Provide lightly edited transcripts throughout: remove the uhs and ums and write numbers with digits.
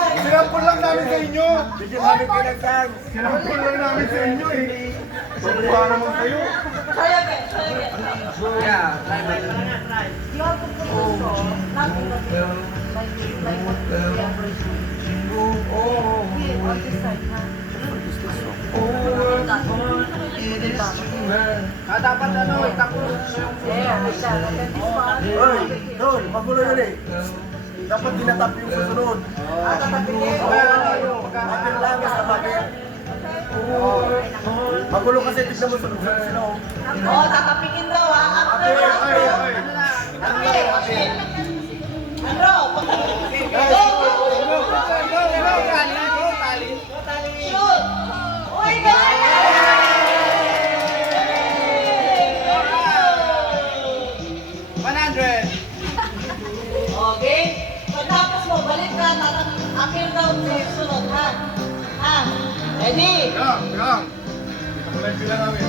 Sinampol lang namin sa inyo. Bigyan kami pinagkang. Sinampol lang namin sa inyo eh. Tutuwa naman kayo. Dapat ano, itapos yung... Hoy, Don, magulo yun eh. Dapat dinatap yung susunod. Kapil lang sa bagay. Magulo kasi tignan mo sunod sila oh. Oo, tatapikin daw ha. Ay, ay, ay. Andro! Shoot! Uy, Okay? Pagkatapos mo, balik ka, akil daw sa sunod, ha? Ha? Ready? Yang. Dito mo lang sila namin.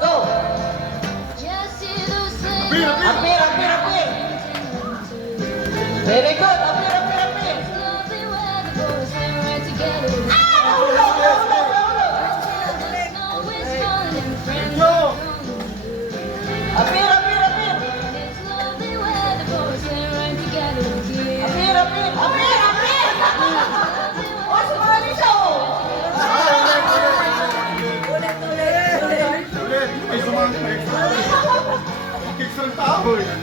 Go! Apir, apir. Apir! Very good! Apir! Yo! Apir! Oh, sumali siya, oh! Ulit. May sumang extra. Extra tao eh.